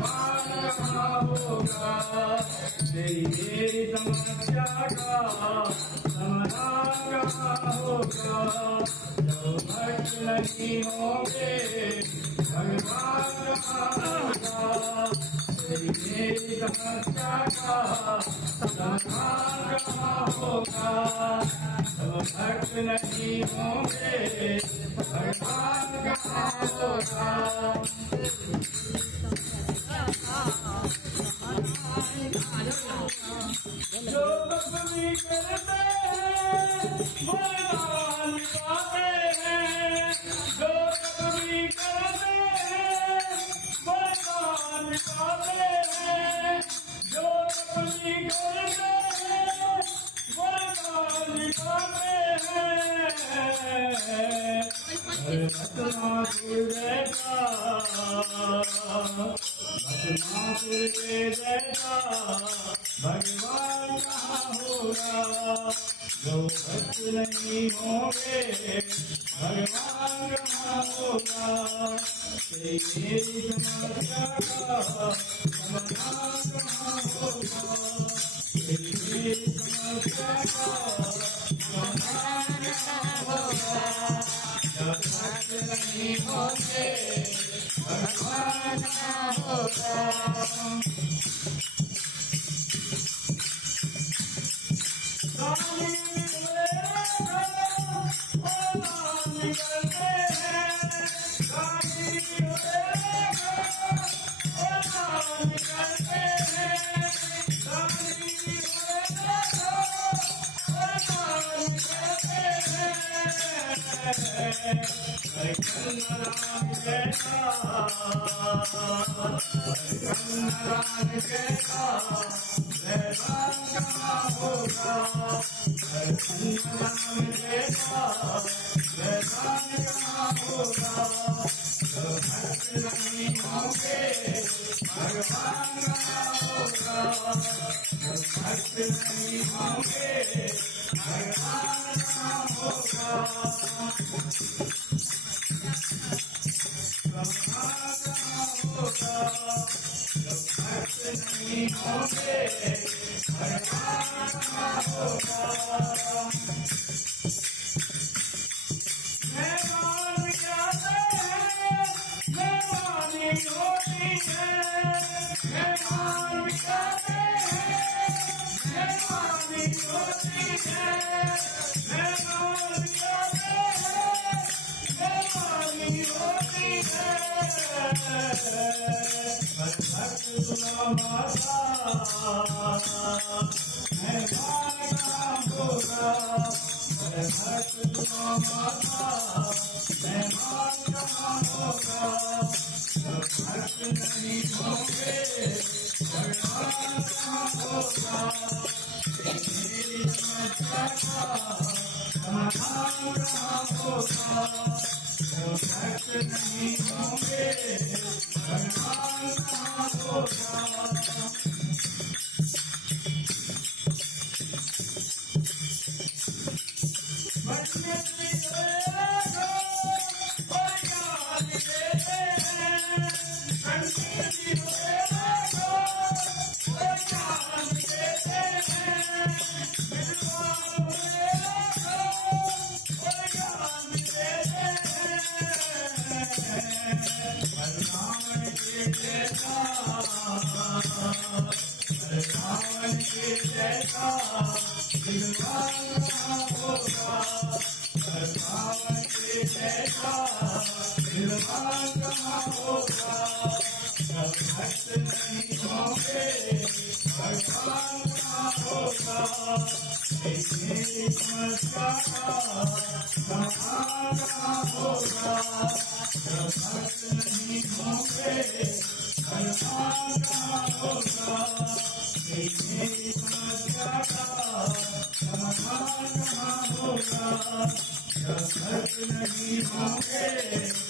भगवान कहाँ होगा, तेरी समस्या का समाधान कहाँ होगा। जो भक्त नहीं होंगे भगवान कहाँ होगा, तेरी समस्या का समाधान कहाँ होगा। जो भक्त नहीं होंगे भगवान कहाँ होगा। जो भक्ति करते हैं वो भगवान पाते हैं, जो भक्ति करते हैं वो भगवान पाते हैं, जो भक्ति करते हैं वो भगवान पाते हैं। रत्ना जैसा भगवान कहाँ होगा। जो भक्त नहीं होंगे भगवान कहाँ होगा, तेरी समस्या का समाधान कहाँ होगा, तेरी समस्या का समाधान कहाँ होगा। जब भक्त नहीं होंगे भगवान कहाँ होगा। नहीं होंगे